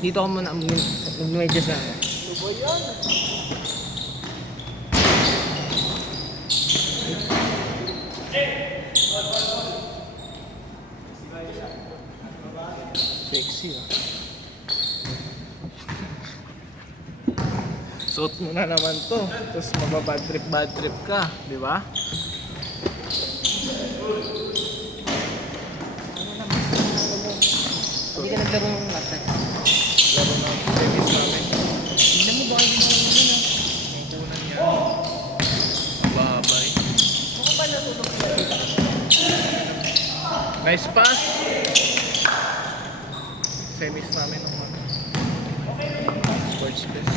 Dito ka muna, mag-medyas na ako. Ano ba yan? Sexy ah. Suot mo na naman to. Tapos mababad trip ka, di ba? Hindi ka naglaro ng last time. Laro na tennis namin. Tingnan mo baka hindi mo naman na. Ang kunan niya. Ang babay. Baka ba natulog ka? Nice pass. Semis namin ng ano. Sports best.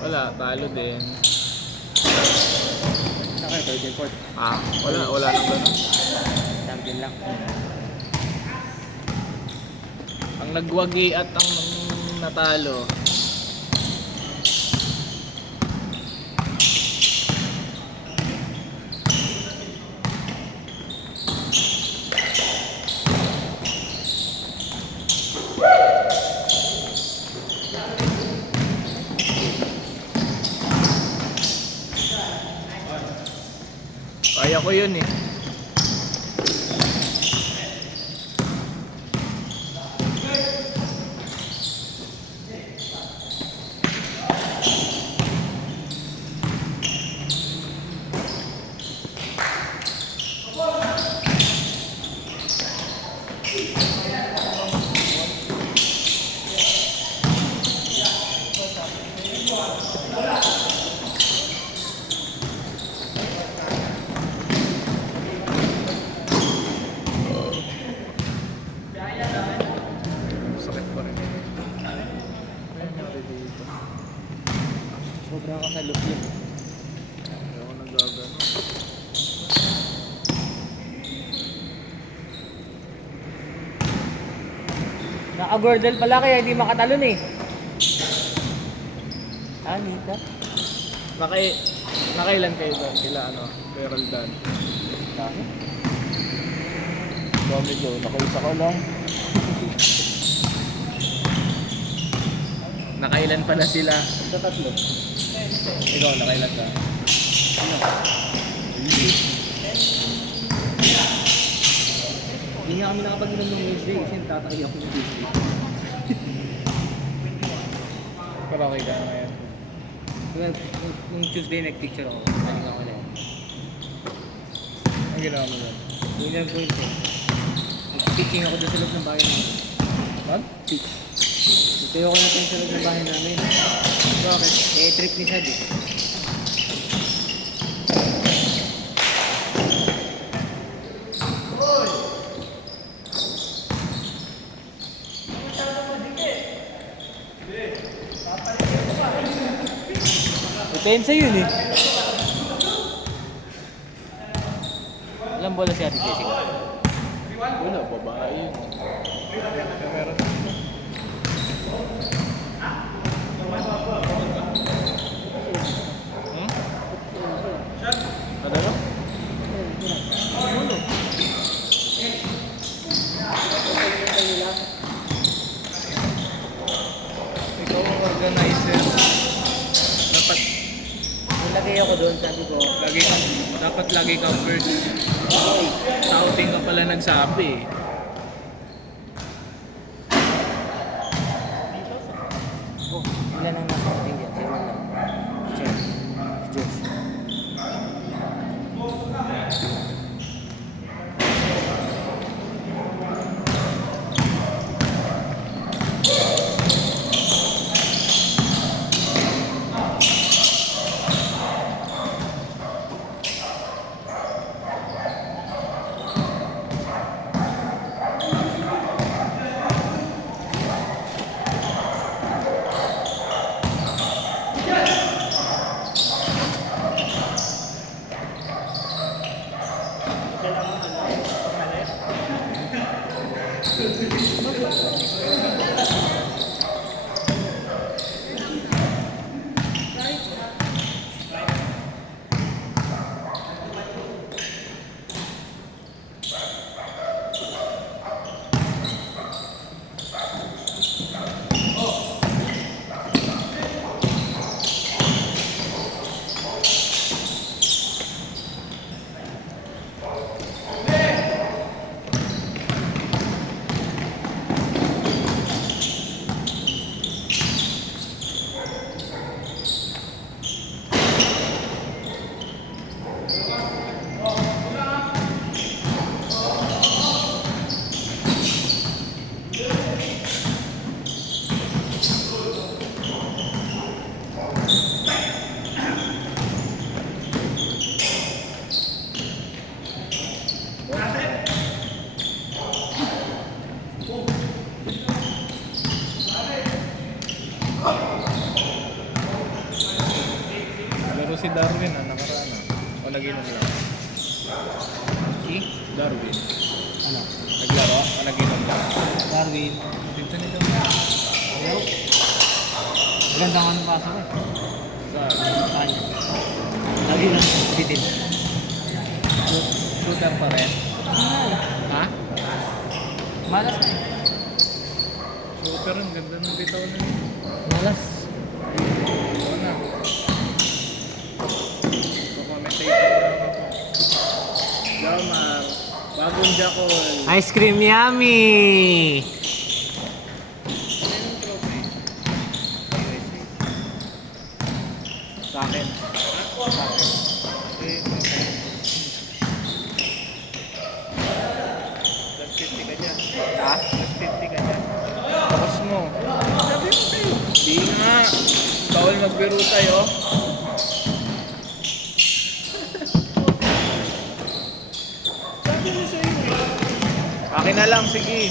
Wala, talo din. Saan kayo? Third and fourth? Ah, wala nang ganun. Champion lang. Ang nagwagi at ang natalo. Kaya ko yun eh. Sakit pa rin. Ano nangyari dito? Sobrang kasalok yun. Hindi ako nagagano. Naka-gordel pala kaya hindi makatalon eh. Ah, Nita? Nakailan kayo doon? Kila ano? Feral Dan. Dami. Dami ko. Nakaisa ko lang. Nakailan pala sila? Sa tatlo. Ikaw, nakailan ka? Ano? Hindi nga kami nakapag-inom ng Wednesday kasi natataki ako ng Tuesday. Pero okay ka na ngayon. Well, yung Tuesday nag-picture ako. Galing ako na yun. Ang ginawa mo doon? Yung nag-point ko. Nag-pitching ako doon sa loob ng bahay namin. Pitch? Ito ako na sa loob ng bahay namin. Bakit? Eh, trip ni Sad eh. Depensa yun eh. Alam bola si Ate Jessica. Wala, babae yun. Meron. Hmm? Ano? Ikaw ang organizer. Dapat Nilagay ako doon, sabi ko. dapat lagi ka first. Sa outing ka pala nagsabi. Oh, ilan ang nasa ating dyan? Zero lang. Check. Josh. nag-inom lang. Si? Darwin. Ano? Naglaro o nag-inom lang? Darwin. Pinta nito. Hello? Maganda nga ng baso ko eh. Kanya. Lagi lang bitin. Shooter pa rin. Ha? Malas na eh. Shooter, ang ganda ng bitaw na yun. Malas. Oo na. Commentator na ako. Jomar. Bagong Jackal. Ice cream yummy! Anong trophy? USA. Sa akin. Sa akin. Eh, plus 50 ka dyan. Ha? Plus 50 ka dyan. Tapos mo. Sabi mo sa'yo. Di nga. Bawal magbiro sa'yo. Sabi mo sa'yo eh. Akin na lang, sige.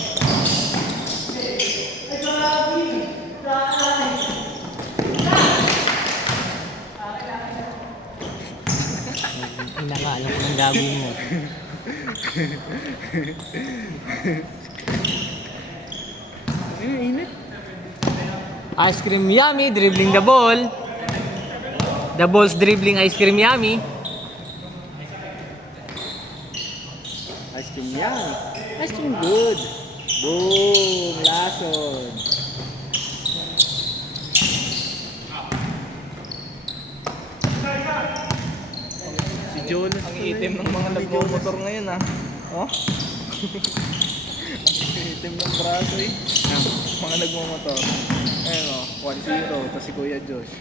Inakaalam ko ng gagawin mo. Init. Ice cream yummy, dribbling the ball. The ball's dribbling ice cream yummy. Ice cream yan. Ice cream good. Boom! Lason. Si Joel. Ang itim ng mga nagmo-motor ngayon ah. Oh? Ang itim ng braso eh. Mga nagmo-motor. Ayun o, 1-0. Tapos si Kuya Josh.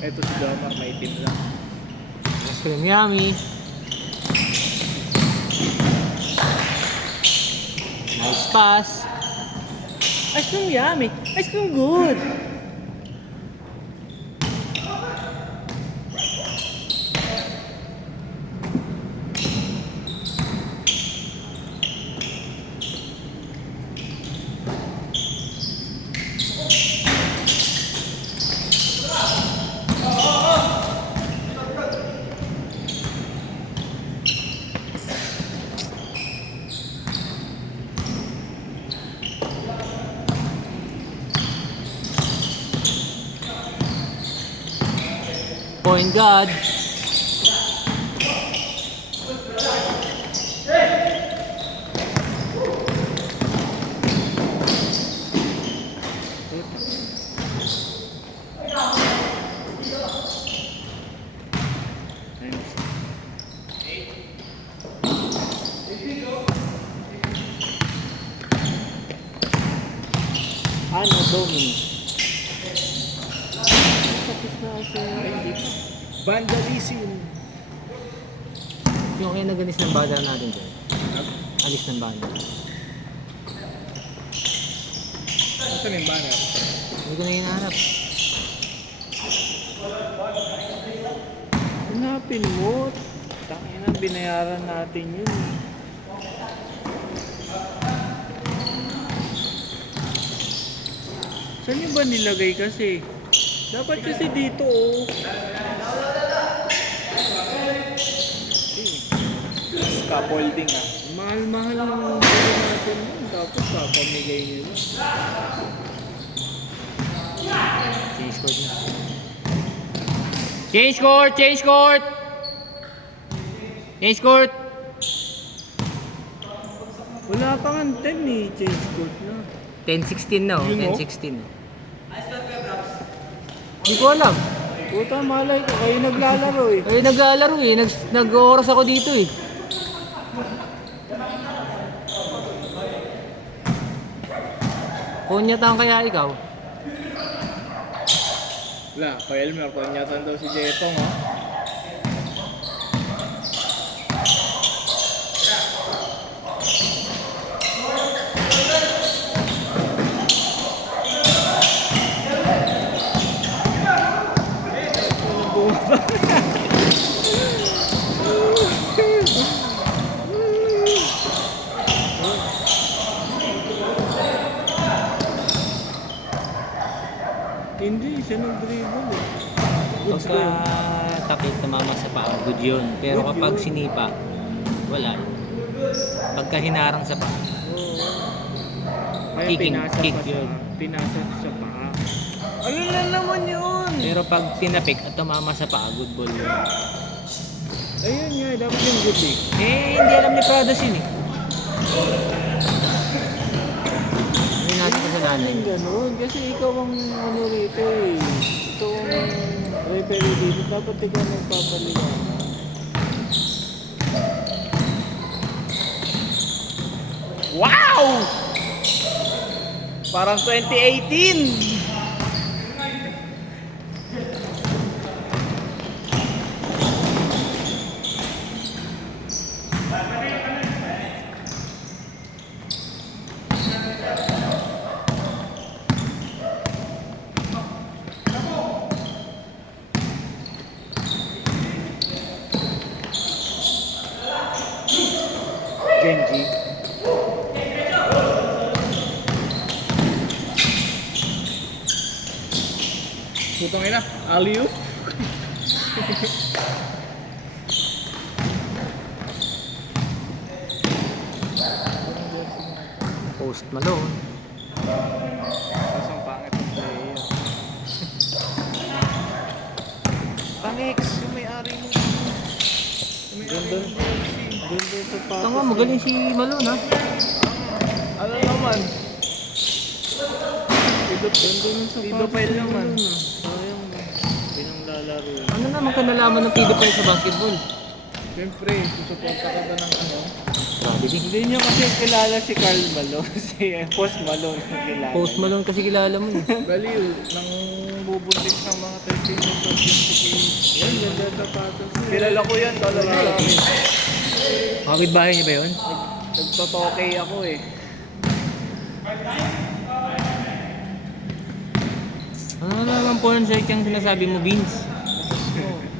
Ito si Jomar, may itim lang. Ice cream yummy. Nice pass. Ice cream yummy. Ice cream good. Point guard. Ano, Dominic? Tapos na ako sa vandalism. Yung kaya nag-alis ng banner natin dyan. Alis ng banner. Saan yung banner? Hindi ko na hinahanap. Hanapin mo. Tangina, binayaran natin yun eh. Saan nyo ba nilagay kasi? Dapat kasi dito oh. Scaffolding ah. Mahal-mahal ng bili natin yun. Dapat papamigay nyo yun. Change court na. Change court! Change court! Change court! Wala pa nga 10 eh. Change court na. 10-16 na oh. Yun, oh. 10-16. Hindi ko alam. Puta, malay ko. Kayo naglalaro eh. Eh, naglalaro eh. Nag-oras ako dito eh. Kunyatan kaya ikaw? Wala, kay Elmer. Kunyatan daw si Jetong oh. Hindi, siya nag-dribble eh. Goods Pagka ba yun? takip tumama sa paa, good yun. Pero Good kapag yun. sinipa, wala. Pagka hinarang sa paa, Oo. Kaya Kicking, pinasa kick pa sa, yun. pinasa sa paa. Ano na naman yun? pero pag tinapik at tumama sa paa, good ball yun. Ayun nga, dapat yung good eh. Hindi alam ni Prados yun eh. Hindi natin kasalanan. Hindi ganun, kasi ikaw ang ano rito eh. Ikaw ang referee dito, dapat ikaw nagpapaliwanag. Wow! Parang 2018! Genji. Putang ina, aliu. Post Malone. Kasang pangit ang player. Pangex, yung may-ari mo. Ganda. Ganda sa patos. Ito nga, magaling si Malone ha. Ano naman? Pedophile naman. Sayang na. Pinanglalaro. Ano naman ka nalaman ng pedophile sa basketball? Siyempre, susuporta ka ba ng ano? Grabe din. Hindi niyo kasi kilala si Carl Malone. Si Post Malone yung kilala. Post Malone kasi kilala mo eh. Baliw, nang bubuntis ng mga 13 years old yung si yan, ganda sa patos. Kilala ko yan, talaga. Kapit-bahay niya ba yun? Nagtotokey ako eh. Ano naman porn site yung sinasabi mo, Vince?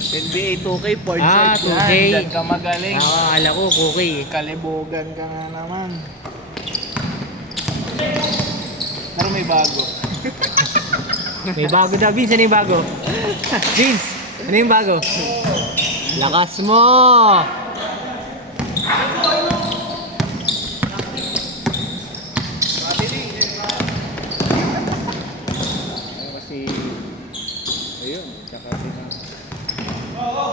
NBA 2K, porn Ah, site 2K. yan. Diyan ka magaling. Nakakala ko, okay eh. Kalibogan ka nga naman. Pero may bago. May bago daw, Vince. Ano yung bago? Vince, ano yung bago? Lakas mo! Kasi, ayun, tsaka sila.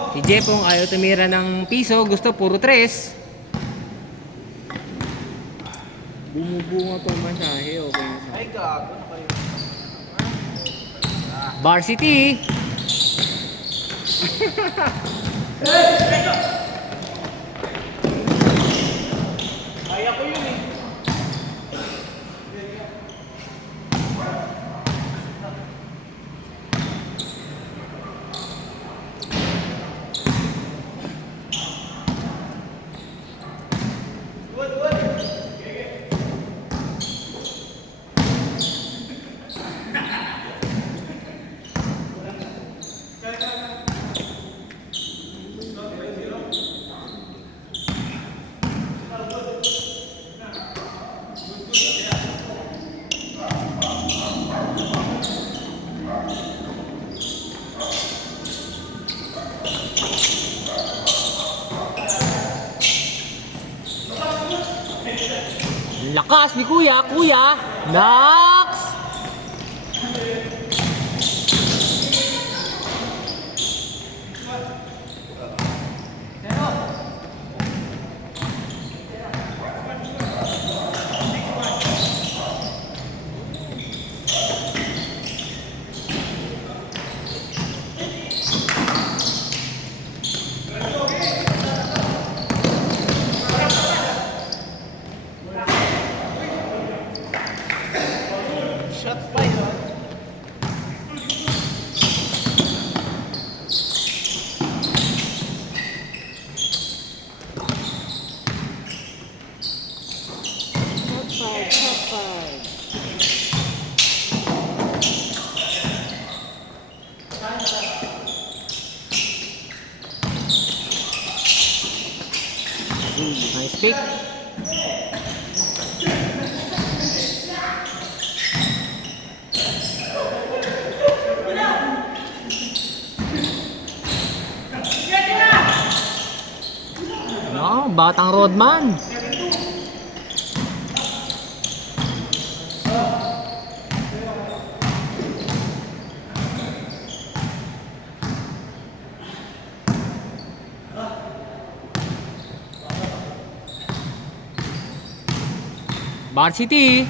Si Jepong ayaw tumira ng piso, gusto puro 3. Bumubunga pa masahe, okay na sa. Ay, gago na kayo. Varsity! Kaya ko yun eh. Lakas ni Kuya! Kuya! Knocks! Shot pa yun. Top 5. Nice pick. batang Rodman. Varsity.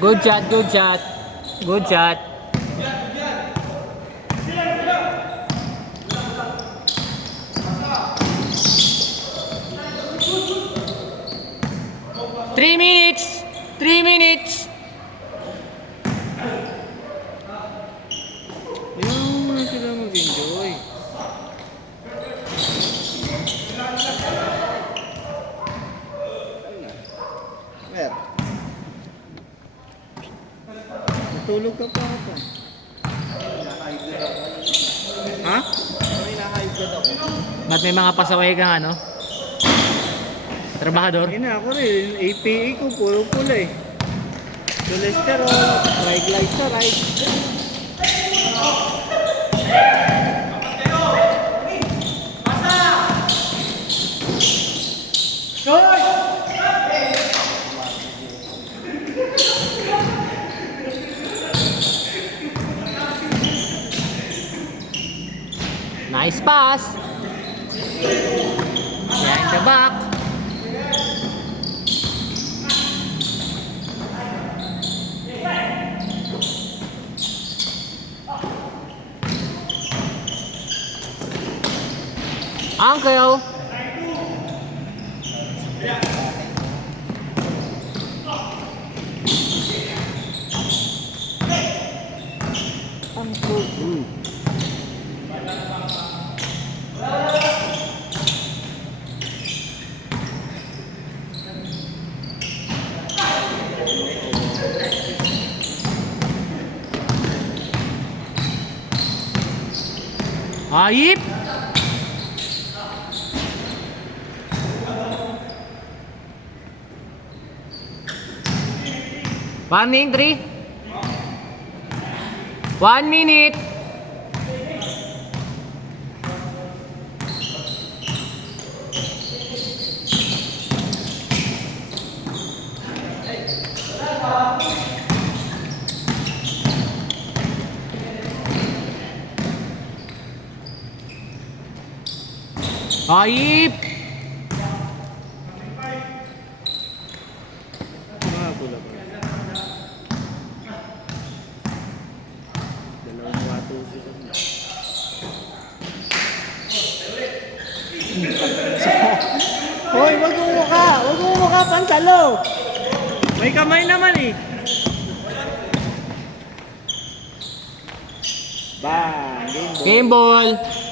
Good shot, good shot. Good shot. Three minutes. 3 minutes. Ayaw mo na sila mag-enjoy. Mer. Natulog ka pa ako. Ha? Ba't may mga pasaway kang ano? Trabahador? Hindi na ako rin. APA ko, puro pula eh. Cholesterol, triglyceride. Nice pass. Behind the back. Uncle. Ayip. Running 3. 1 minute. Ayip. Mga pula ba? Dalawang wato sila. Hoy, wag mo mukha! Wag mo mukha, pansalo! May kamay naman eh! Bang! Game ball! Game ball.